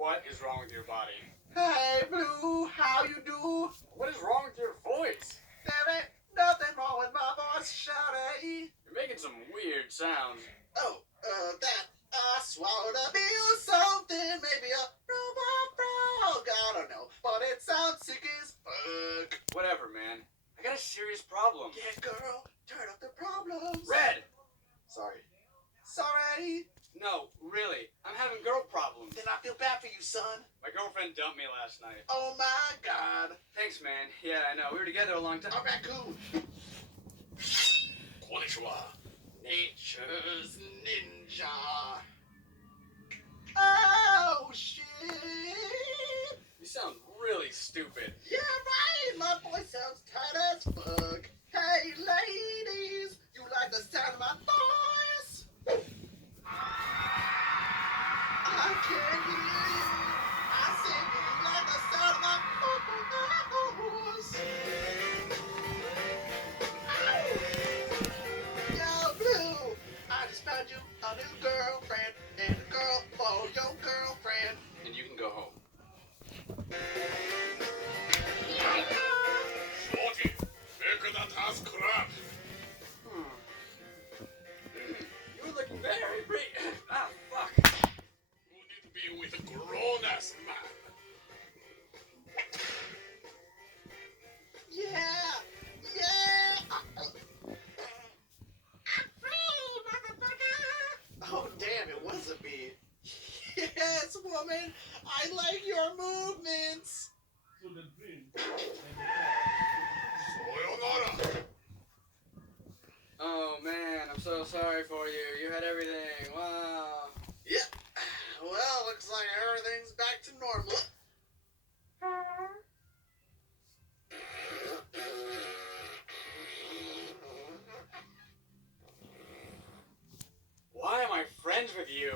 What is wrong with your body? Hey, Blue, how you do? What is wrong with your voice? There ain't nothing wrong with my voice, shawty. You're making some weird sounds. Oh, that I swallowed a pill, something, maybe a robot frog, I don't know, but it sounds sick as fuck. Whatever, man. I got a serious problem. Yeah, girl, turn up the problems. Red! Sorry. Sorry. No, really. I'm having girl problems. Then I feel bad for you, son. My girlfriend dumped me last night. Oh my God. Thanks, man. Yeah, I know. We were together a long time. A raccoon. Konnichiwa. Nature's ninja. Oh, shit. You sound really stupid. Yeah, right. My voice sounds tight as fuck. Hey, ladies, you like the sound of my voice? I can't hear you. I said, do you like the sound of my voice? Yo, Blue, I just found you a new girlfriend and a girl for your girlfriend. And you can go home. Shorty, look at that ass crap. You look very pretty. Ah, fuck. You need to be with a grown-ass man. Yeah, yeah. I'm free, motherfucker. Oh, damn, it was a bee. Yes, woman, I like your movements. Sayonara. Oh, man. I'm so sorry for you. You had everything. Wow. Yeah, well, looks like everything's back to normal. Why am I friends with you?